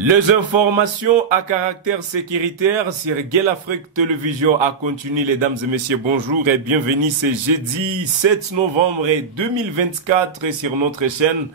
Les informations à caractère sécuritaire sur Guel Afrique Télévision a continué, mesdames et messieurs, bonjour et bienvenue. C'est jeudi 7 novembre 2024 sur notre chaîne,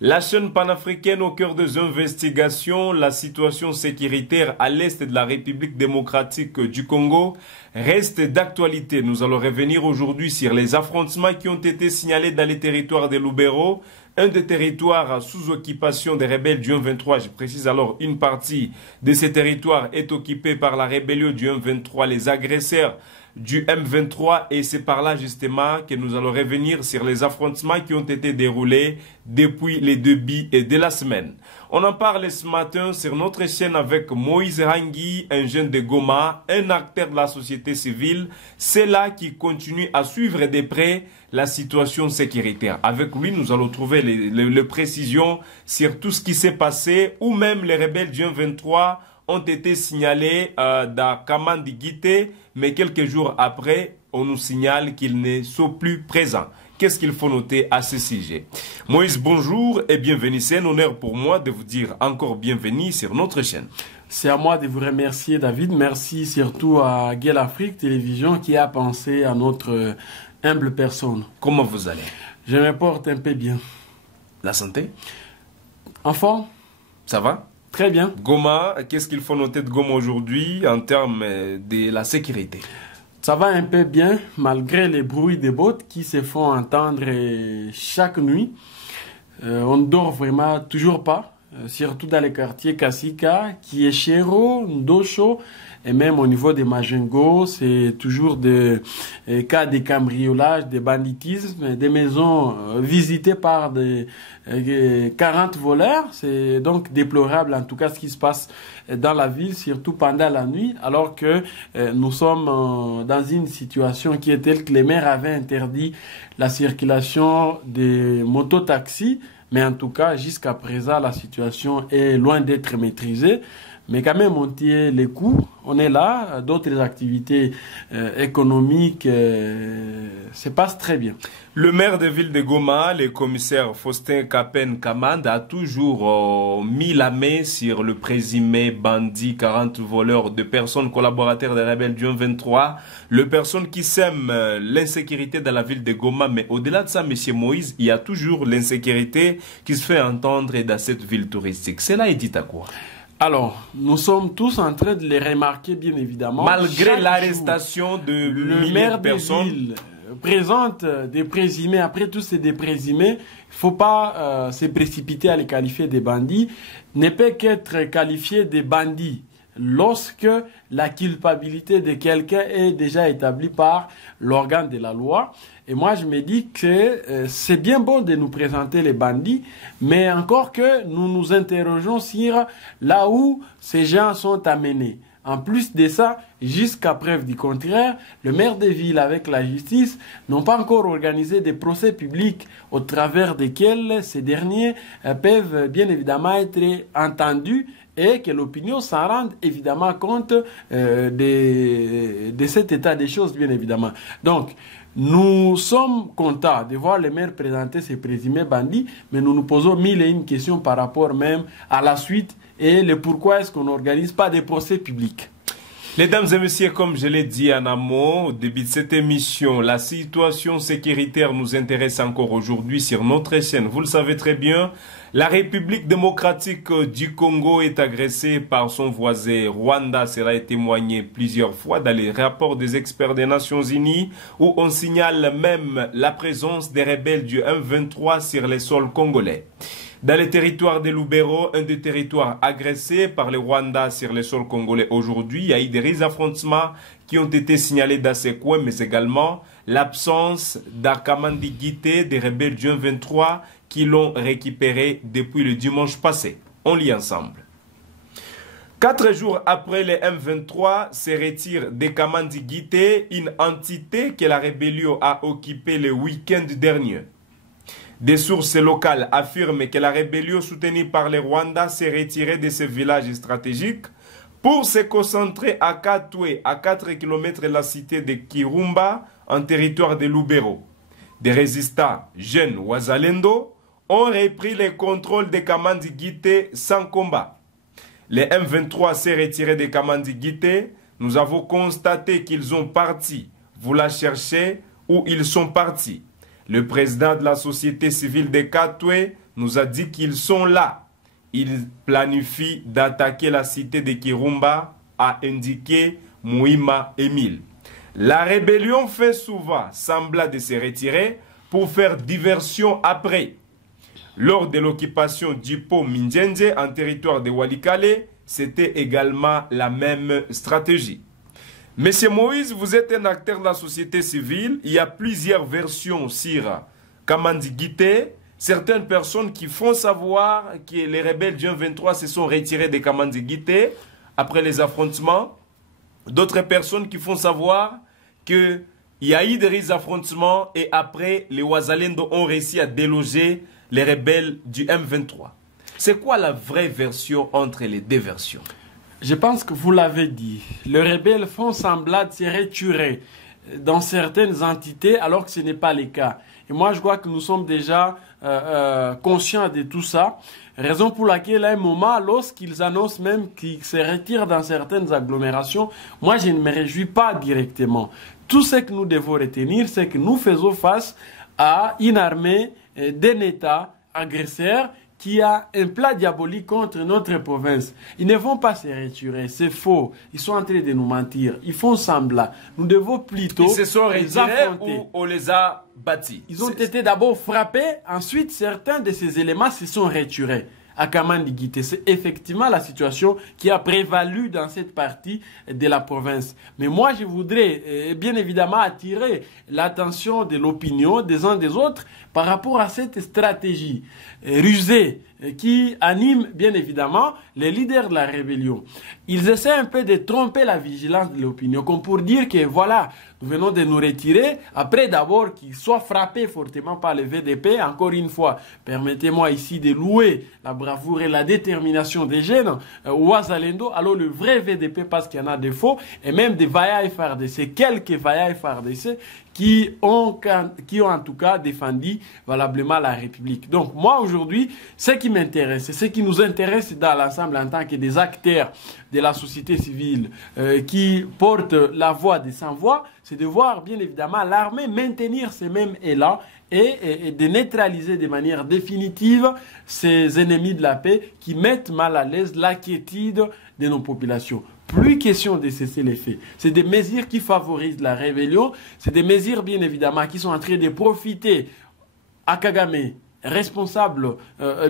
la chaîne panafricaine au cœur des investigations. La situation sécuritaire à l'est de la République démocratique du Congo reste d'actualité. Nous allons revenir aujourd'hui sur les affrontements qui ont été signalés dans les territoires de Lubero, un des territoires sous occupation des rebelles du M23. Je précise alors, une partie de ces territoires est occupée par la rébellion du M23, les agresseurs du M23, et c'est par là justement que nous allons revenir sur les affrontements qui ont été déroulés depuis les débuts de la semaine. On en parle ce matin sur notre chaîne avec Moïse Rangui, un jeune de Goma, un acteur de la société civile. C'est là qui continue à suivre de près la situation sécuritaire. Avec lui, nous allons trouver les précisions sur tout ce qui s'est passé, ou même les rebelles du M23 ont été signalés dans Kamandi Guité, mais quelques jours après, on nous signale qu'ils ne sont plus présents. Qu'est-ce qu'il faut noter à ce sujet? Moïse, bonjour et bienvenue. C'est un honneur pour moi de vous dire encore bienvenue sur notre chaîne. C'est à moi de vous remercier, David. Merci surtout à Guel Afrique Télévision qui a pensé à notre humble personne. Comment vous allez? Je me porte un peu bien. La santé? En forme? Ça va? Très bien. Goma, qu'est-ce qu'il faut noter de Goma aujourd'hui en termes de la sécurité? Ça va un peu bien, malgré les bruits des bottes qui se font entendre chaque nuit. On ne dort vraiment toujours pas, surtout dans les quartiers Kasika, Kieshero, Ndosho, et même au niveau des Majengo, c'est toujours des cas de cambriolage, de banditisme, des maisons visitées par des 40 voleurs. C'est donc déplorable en tout cas ce qui se passe dans la ville, surtout pendant la nuit, alors que nous sommes dans une situation qui est telle que les maires avaient interdit la circulation des mototaxis, mais en tout cas jusqu'à présent la situation est loin d'être maîtrisée. Mais quand même, on tient les coups, on est là, d'autres activités économiques se passent très bien. Le maire de ville de Goma, le commissaire Faustin Kapen Kamand, a toujours mis la main sur le présumé bandit 40 voleurs de personnes collaborateurs des rebelles du M23, le personne qui sème l'insécurité dans la ville de Goma. Mais au-delà de ça, M. Moïse, il y a toujours l'insécurité qui se fait entendre dans cette ville touristique. Cela est dit à quoi? Alors, nous sommes tous en train de les remarquer, bien évidemment. Malgré l'arrestation de le maire de ville présente des présumés. Après tout, c'est des présumés. Il ne faut pas se précipiter à les qualifier de bandits. Ne peut qu'être qualifié de bandits lorsque la culpabilité de quelqu'un est déjà établie par l'organe de la loi. Et moi, je me dis que c'est bien beau de nous présenter les bandits, mais encore que nous nous interrogeons sur là où ces gens sont amenés. En plus de ça, jusqu'à preuve du contraire, le maire de ville avec la justice n'ont pas encore organisé des procès publics au travers desquels ces derniers peuvent bien évidemment être entendus et que l'opinion s'en rende évidemment compte de cet état des choses, bien évidemment. Donc, nous sommes contents de voir les maires présenter ces présumés bandits, mais nous nous posons mille et une questions par rapport même à la suite et le pourquoi est-ce qu'on n'organise pas des procès publics. Mesdames et messieurs, comme je l'ai dit en amont, au début de cette émission, la situation sécuritaire nous intéresse encore aujourd'hui sur notre chaîne. Vous le savez très bien, la République démocratique du Congo est agressée par son voisin Rwanda. Cela est témoigné plusieurs fois dans les rapports des experts des Nations Unies, où on signale même la présence des rebelles du M23 sur les sols congolais. Dans les territoires de Lubero, un des territoires agressés par les Rwandais sur les sols congolais aujourd'hui, il y a eu des affrontements qui ont été signalés dans ces coins, mais également l'absence d'Akamandi Guité, des rebelles du M23 qui l'ont récupéré depuis le dimanche passé. On lit ensemble. 4 jours après les M23 se retire de Kamandi Guité, une entité que la rébellion a occupée le week-end dernier. Des sources locales affirment que la rébellion soutenue par les Rwandais s'est retirée de ce village stratégique pour se concentrer à Katwe, à 4 km de la cité de Kirumba, en territoire de Lubero. Des résistants jeunes Wazalendo ont repris le contrôle de Kamandi Guité sans combat. Les M23 s'est retiré de Kamandi-Guité. Nous avons constaté qu'ils ont parti. Vous la cherchez où ils sont partis. Le président de la société civile de Katwe nous a dit qu'ils sont là. Ils planifient d'attaquer la cité de Kirumba, a indiqué Mouima Émile. La rébellion fait souvent semblant de se retirer pour faire diversion après. Lors de l'occupation du pont Mindjenje en territoire de Walikale, c'était également la même stratégie. Monsieur Moïse, vous êtes un acteur de la société civile. Il y a plusieurs versions sur Kamandi-Guité. Certaines personnes qui font savoir que les rebelles du 23 se sont retirés de Kamandi-Guité après les affrontements. D'autres personnes qui font savoir qu'il y a eu des affrontements et après les Ouazalendo ont réussi à déloger les rebelles du M23. C'est quoi la vraie version entre les deux versions? Je pense que vous l'avez dit. Les rebelles font semblant de se retirer dans certaines entités alors que ce n'est pas le cas. Et moi, je crois que nous sommes déjà conscients de tout ça. Raison pour laquelle, à un moment, lorsqu'ils annoncent même qu'ils se retirent dans certaines agglomérations, moi, je ne me réjouis pas directement. Tout ce que nous devons retenir, c'est que nous faisons face à une armée d'un État agresseur qui a un plat diabolique contre notre province. Ils ne vont pas se retirer, c'est faux. Ils sont en train de nous mentir. Ils font semblant. Nous devons plutôt ils se sont retirés ou on les a bâtis? Ils ont été d'abord frappés, ensuite certains de ces éléments se sont retirés à Kamandi-Guité. C'est effectivement la situation qui a prévalu dans cette partie de la province. Mais moi, je voudrais bien évidemment attirer l'attention de l'opinion des uns des autres par rapport à cette stratégie rusée qui anime bien évidemment les leaders de la rébellion. Ils essaient un peu de tromper la vigilance de l'opinion, comme pour dire que voilà, nous venons de nous retirer, après d'abord qu'ils soient frappés fortement par le VDP. Encore une fois, permettez-moi ici de louer la bravoure et la détermination des jeunes Ouazalendo, alors le vrai VDP parce qu'il y en a des faux, et même des Vaya FRDC, quelques Vaya FRDC qui ont en tout cas défendu valablement la République. Donc moi aujourd'hui, ce qui m'intéresse, ce qui nous intéresse dans l'ensemble en tant que des acteurs de la société civile qui portent la voix des sans-voix, c'est de voir bien évidemment l'armée maintenir ces mêmes élans et de neutraliser de manière définitive ces ennemis de la paix qui mettent mal à l'aise la quiétude de nos populations. Plus question de cesser les faits. C'est des mesures qui favorisent la rébellion. C'est des mesures, bien évidemment, qui sont en train de profiter à Kagame, responsable,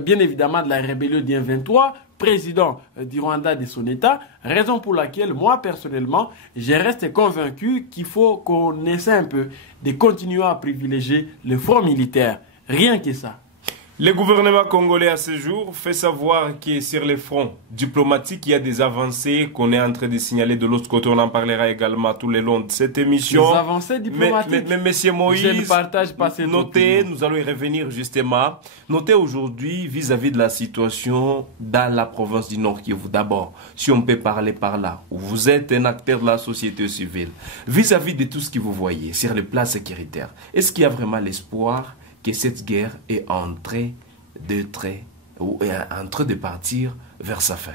bien évidemment, de la rébellion du 23, président du Rwanda de son État. Raison pour laquelle, moi, personnellement, je reste convaincu qu'il faut qu'on essaie un peu de continuer à privilégier le front militaire. Rien que ça. Le gouvernement congolais à ce jour fait savoir que sur les fronts diplomatiques, il y a des avancées qu'on est en train de signaler de l'autre côté. On en parlera également tout le long de cette émission. Des avancées diplomatiques. Mais Monsieur Moïse, je ne partage pas cette notez, nous allons y revenir justement. Notez aujourd'hui vis-à-vis de la situation dans la province du Nord Kivu. D'abord, si on peut parler par là, où vous êtes un acteur de la société civile, vis-à-vis de tout ce que vous voyez sur le plan sécuritaire, est-ce qu'il y a vraiment l'espoir que cette guerre est en train de partir vers sa fin?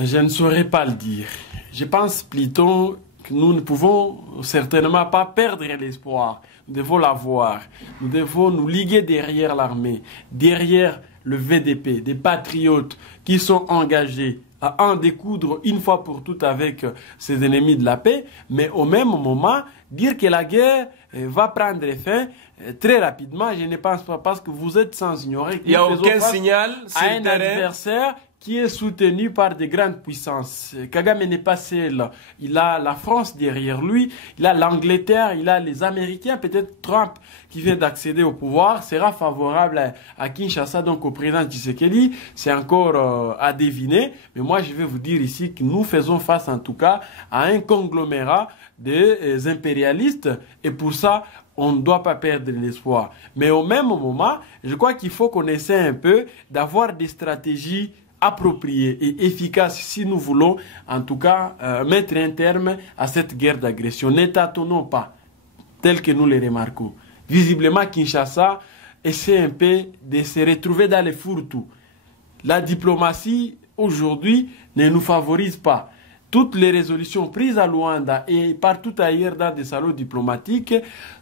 Je ne saurais pas le dire. Je pense plutôt que nous ne pouvons certainement pas perdre l'espoir. Nous devons l'avoir. Nous devons nous liguer derrière l'armée, derrière le VDP, des patriotes qui sont engagés à en découdre une fois pour toutes avec ces ennemis de la paix, mais au même moment, dire que la guerre va prendre fin très rapidement, je ne pense pas, parce que vous êtes sans ignorer qu'il n'y a aucun signal à un adversaire qui est soutenu par de grandes puissances. Kagame n'est pas seul. Il a la France derrière lui, il a l'Angleterre, il a les Américains, peut-être Trump qui vient d'accéder au pouvoir sera favorable à Kinshasa, donc au président Tshisekedi. C'est encore à deviner. Mais moi, je vais vous dire ici que nous faisons face en tout cas à un conglomérat des impérialistes et pour ça, on ne doit pas perdre l'espoir. Mais au même moment, je crois qu'il faut qu'on essaie un peu d'avoir des stratégies appropriées et efficaces si nous voulons, en tout cas, mettre un terme à cette guerre d'agression. Ne tâtonnons pas, tel que nous le remarquons. Visiblement, Kinshasa essaie un peu de se retrouver dans les fourre-tout. La diplomatie aujourd'hui ne nous favorise pas. Toutes les résolutions prises à Luanda et partout ailleurs dans des salons diplomatiques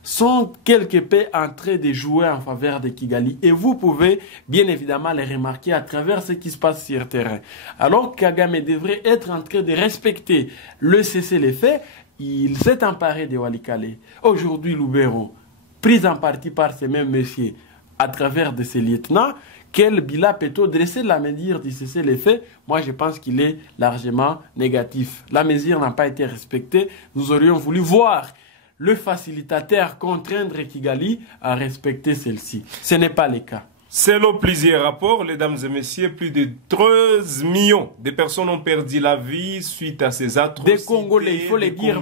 sont quelque peu en train de jouer en faveur de Kigali. Et vous pouvez bien évidemment les remarquer à travers ce qui se passe sur le terrain. Alors Kagame devrait être en train de respecter le cessez-le-feu, il s'est emparé de Walikale. Aujourd'hui, Lubero, pris en partie par ces mêmes messieurs à travers de ces lieutenants, quel bilan peut-on dresser de la mesure du cessez-le-feu? Moi, je pense qu'il est largement négatif. La mesure n'a pas été respectée. Nous aurions voulu voir le facilitateur contraindre Kigali à respecter celle-ci. Ce n'est pas le cas. Selon plusieurs rapports, mesdames et messieurs, plus de 13 millions de personnes ont perdu la vie suite à ces atrocités. Des Congolais, il faut le dire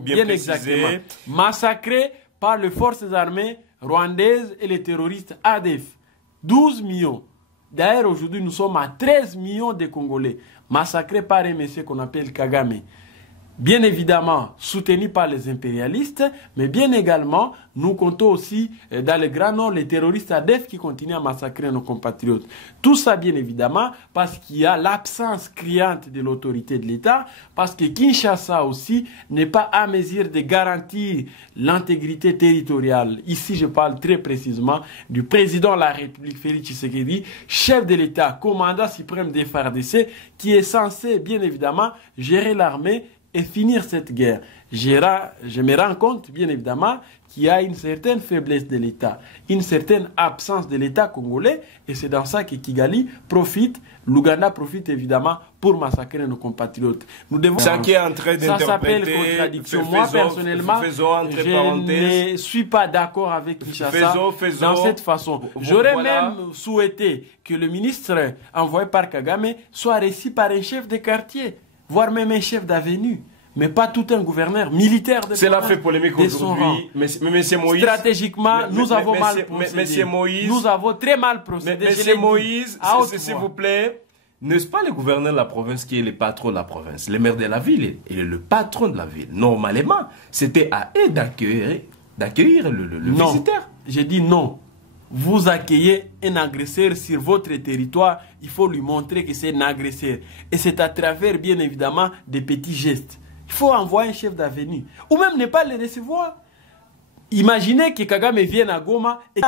bien exactement. Massacrés par les forces armées rwandaises et les terroristes ADF. 12 millions. D'ailleurs, aujourd'hui, nous sommes à 13 millions de Congolais massacrés par un monsieur qu'on appelle Kagame. Bien évidemment, soutenus par les impérialistes, mais bien également, nous comptons aussi dans le Grand Nord les terroristes ADF qui continuent à massacrer nos compatriotes. Tout ça, bien évidemment, parce qu'il y a l'absence criante de l'autorité de l'État, parce que Kinshasa aussi n'est pas à mesure de garantir l'intégrité territoriale. Ici, je parle très précisément du président de la République, Félix Tshisekedi, chef de l'État, commandant suprême des FARDC, qui est censé, bien évidemment, gérer l'armée et finir cette guerre. Je me rends compte, bien évidemment, qu'il y a une certaine faiblesse de l'État, une certaine absence de l'État congolais, et c'est dans ça que Kigali profite, l'Ouganda profite évidemment pour massacrer nos compatriotes. Nous devons... Ça qui est en train d'interpréter... Ça s'appelle contradiction. Moi, personnellement, je ne suis pas d'accord avec Kinshasa dans cette façon. J'aurais même souhaité que le ministre envoyé par Kagame soit reçu par un chef de quartier, voire même un chef d'avenue, mais pas tout un gouverneur militaire de Cela fait polémique aujourd'hui. Mais Moïse, stratégiquement, nous avons mal procédé. Nous avons très mal procédé. Monsieur Moïse, s'il vous plaît, n'est-ce pas le gouverneur de la province qui est le patron de la province? Le maire de la ville, il est le patron de la ville. Normalement, c'était à eux d'accueillir le visiteur. J'ai dit non. Vous accueillez un agresseur sur votre territoire, il faut lui montrer que c'est un agresseur. Et c'est à travers, bien évidemment, des petits gestes. Il faut envoyer un chef d'avenue. Ou même ne pas le recevoir. Imaginez que Kagame vienne à Goma et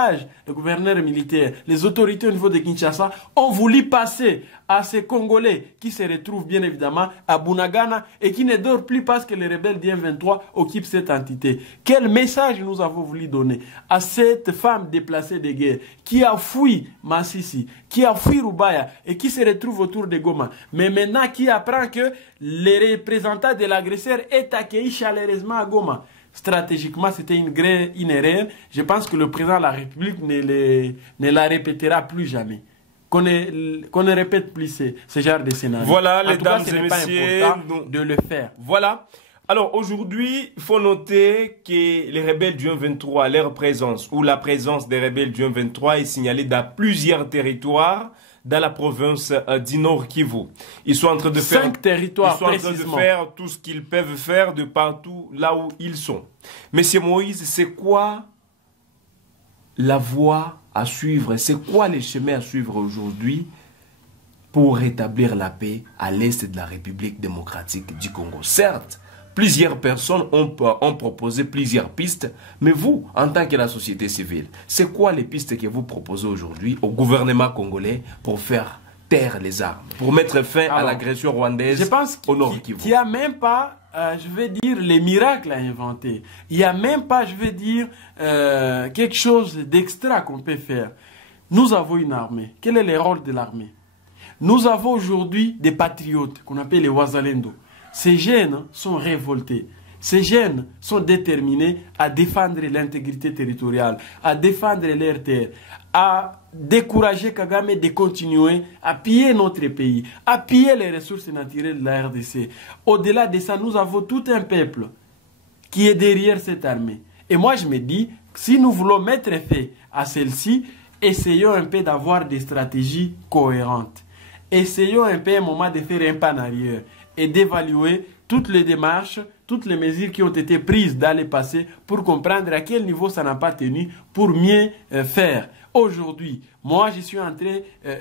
le gouverneur militaire, les autorités au niveau de Kinshasa ont voulu passer à ces Congolais qui se retrouvent bien évidemment à Bunagana et qui ne dorment plus parce que les rebelles du M23 occupent cette entité. Quel message nous avons voulu donner à cette femme déplacée de guerre qui a fui Massissi, qui a fui Rubaya et qui se retrouve autour de Goma, mais maintenant qui apprend que les représentants de l'agresseur est accueilli chaleureusement à Goma. Stratégiquement, c'était une erreur. Je pense que le président de la République ne la répétera plus jamais. Qu'on ne répète plus ce genre de scénario. Voilà, les dames et messieurs, de le faire. Voilà. Alors aujourd'hui, il faut noter que les rebelles du M23, leur présence ou la présence des rebelles du M23 est signalée dans plusieurs territoires dans la province du Nord Kivu. Ils sont en train de faire 5 territoires, ils sont en train de faire tout ce qu'ils peuvent faire de partout là où ils sont. Monsieur Moïse, c'est quoi la voie à suivre? C'est quoi les chemins à suivre aujourd'hui pour rétablir la paix à l'est de la République démocratique du Congo? Certes, plusieurs personnes ont proposé plusieurs pistes, mais vous, en tant que la société civile, c'est quoi les pistes que vous proposez aujourd'hui au gouvernement congolais pour faire taire les armes, pour mettre fin à l'agression rwandaise au Nord Kivu? Je pense qu'il n'y a même pas, je vais dire, les miracles à inventer. Il n'y a même pas, je vais dire, quelque chose d'extra qu'on peut faire. Nous avons une armée. Quel est le rôle de l'armée? Nous avons aujourd'hui des patriotes qu'on appelle les Wazalendo. Ces jeunes sont révoltés. Ces jeunes sont déterminés à défendre l'intégrité territoriale, à défendre leurs terres, à décourager Kagame de continuer à piller notre pays, à piller les ressources naturelles de la RDC. Au-delà de ça, nous avons tout un peuple qui est derrière cette armée. Et moi, je me dis, si nous voulons mettre fin à celle-ci, essayons un peu d'avoir des stratégies cohérentes. Essayons un peu un moment de faire un pas en arrière et d'évaluer toutes les démarches, toutes les mesures qui ont été prises dans le passé pour comprendre à quel niveau ça n'a pas tenu pour mieux faire. Aujourd'hui, moi, je suis en train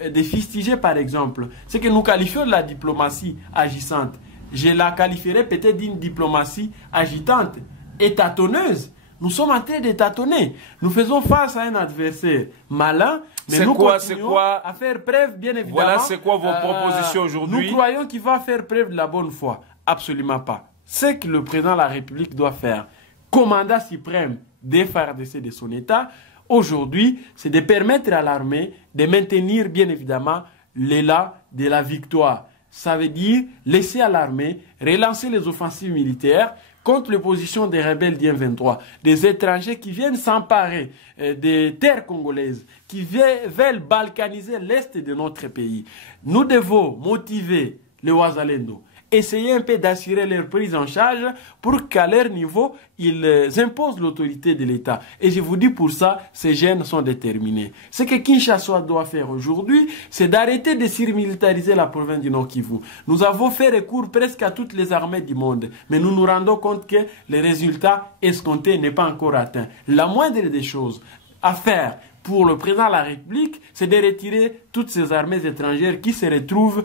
de fustiger, par exemple, ce que nous qualifions de la diplomatie agissante. Je la qualifierais peut-être d'une diplomatie agitante et tâtonneuse. Nous sommes en train de tâtonner. Nous faisons face à un adversaire malin, mais nous continuons à faire preuve, bien évidemment. Voilà, c'est quoi vos propositions aujourd'hui? Nous croyons qu'il va faire preuve de la bonne foi. Absolument pas. Ce que le président de la République doit faire, commandant suprême des FARDC de son État, aujourd'hui, c'est de permettre à l'armée de maintenir, bien évidemment, l'élan de la victoire. Ça veut dire laisser à l'armée relancer les offensives militaires contre les positions des rebelles d'M23, des étrangers qui viennent s'emparer des terres congolaises, qui veulent balkaniser l'est de notre pays. Nous devons motiver les Ouazalendo, essayer un peu d'assurer leur prise en charge pour qu'à leur niveau, ils imposent l'autorité de l'État. Et je vous dis pour ça, ces jeunes sont déterminés. Ce que Kinshasa doit faire aujourd'hui, c'est d'arrêter de surmilitariser la province du Nord Kivu. Nous avons fait recours presque à toutes les armées du monde, mais nous nous rendons compte que le résultat escompté n'est pas encore atteint. La moindre des choses à faire pour le président de la République, c'est de retirer toutes ces armées étrangères qui se retrouvent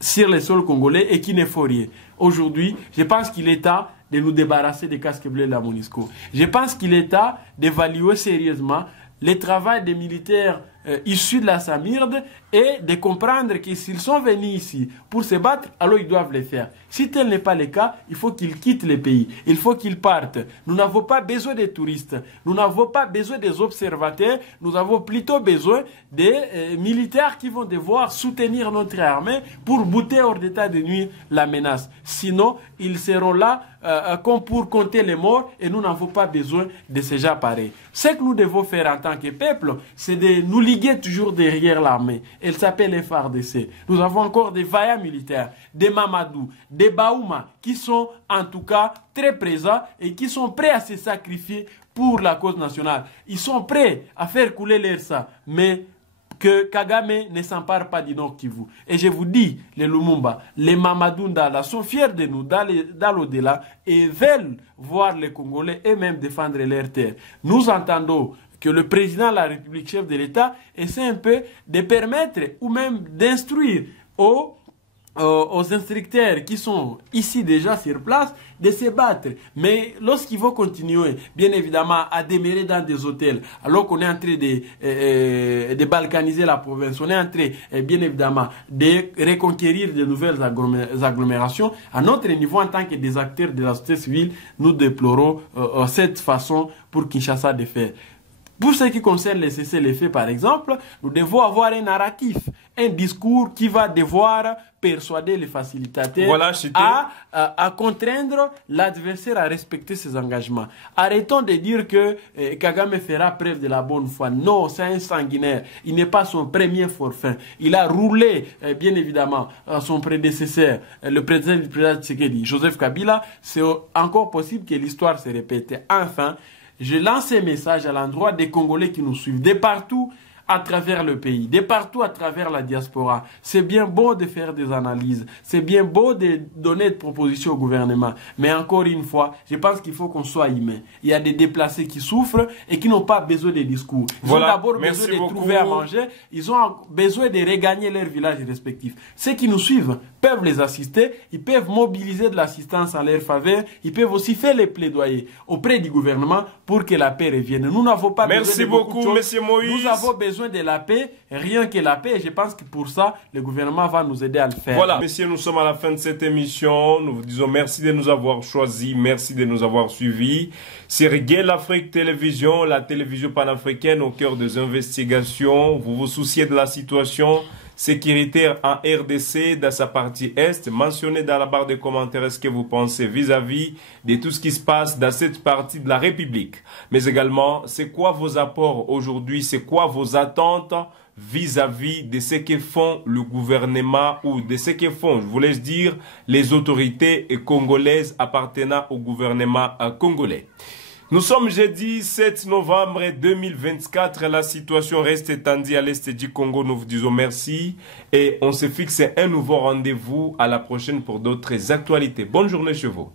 sur les sols congolais et qui ne font rien. Aujourd'hui, je pense qu'il est temps de nous débarrasser des casques bleus de la MONUSCO. Je pense qu'il est temps d'évaluer sérieusement le travail des militaires issus de la Samirde et de comprendre que s'ils sont venus ici pour se battre, alors ils doivent le faire. Si tel n'est pas le cas, il faut qu'ils quittent le pays. Il faut qu'ils partent. Nous n'avons pas besoin des touristes. Nous n'avons pas besoin des observateurs. Nous avons plutôt besoin des militaires qui vont devoir soutenir notre armée pour bouter hors d'état de nuire la menace. Sinon, ils seront là comme pour compter les morts et nous n'avons pas besoin de ces gens pareils. Ce que nous devons faire en tant que peuple, c'est de nous liguer toujours derrière l'armée. Elle s'appelle les FARDC. Nous avons encore des vaillants militaires, des Mamadou, des Baouma, qui sont en tout cas très présents et qui sont prêts à se sacrifier pour la cause nationale. Ils sont prêts à faire couler leur sang, mais que Kagame ne s'empare pas du Nord Kivu. Et je vous dis, les Lumumba, les Mamadou Ndala sont fiers de nous dans l'au-delà et veulent voir les Congolais eux-mêmes défendre leurs terres. Nous entendons que le président de la République, chef de l'État, essaie un peu de permettre ou même d'instruire aux instructeurs qui sont ici déjà sur place de se battre. Mais lorsqu'ils vont continuer, bien évidemment, à demeurer dans des hôtels, alors qu'on est en train de balkaniser la province, on est en train, bien évidemment, de reconquérir de nouvelles agglomérations, à notre niveau, en tant que des acteurs de la société civile, nous déplorons cette façon pour Kinshasa de faire. Pour ce qui concerne les cessez-le-feu, par exemple, nous devons avoir un narratif, un discours qui va devoir persuader les facilitateurs à contraindre l'adversaire à respecter ses engagements. Arrêtons de dire que Kagame fera preuve de la bonne foi. Non, c'est un sanguinaire. Il n'est pas son premier forfait. Il a roulé, bien évidemment, son prédécesseur, le président du président Tshisekedi, Joseph Kabila. C'est encore possible que l'histoire se répète. Enfin, je lance un message à l'endroit des Congolais qui nous suivent, de partout à travers le pays, de partout à travers la diaspora. C'est bien beau de faire des analyses, c'est bien beau de donner des propositions au gouvernement, mais encore une fois, je pense qu'il faut qu'on soit humain. Il y a des déplacés qui souffrent et qui n'ont pas besoin de discours. Ils ont d'abord besoin de trouver à manger, ils ont besoin de regagner leurs villages respectifs. Ceux qui nous suivent peuvent les assister, ils peuvent mobiliser de l'assistance en leur faveur, ils peuvent aussi faire les plaidoyers auprès du gouvernement pour que la paix revienne. Nous n'avons pas besoin de beaucoup de choses. Monsieur Moïse. Nous avons besoin de la paix, rien que la paix, et je pense que pour ça, le gouvernement va nous aider à le faire. Voilà, messieurs, nous sommes à la fin de cette émission. Nous vous disons merci de nous avoir choisis, merci de nous avoir suivis. C'est Gay l'Afrique Télévision, la télévision panafricaine au cœur des investigations. Vous vous souciez de la situation sécuritaire en RDC dans sa partie Est. Mentionnez dans la barre de commentaires ce que vous pensez vis-à-vis de tout ce qui se passe dans cette partie de la République. Mais également, c'est quoi vos apports aujourd'hui, c'est quoi vos attentes vis-à-vis de ce que font le gouvernement ou de ce que font, je voulais dire, les autorités congolaises appartenant au gouvernement congolais. Nous sommes jeudi 7 novembre 2024. La situation reste tendue à l'est du Congo. Nous vous disons merci et on se fixe un nouveau rendez-vous à la prochaine pour d'autres actualités. Bonne journée chez vous.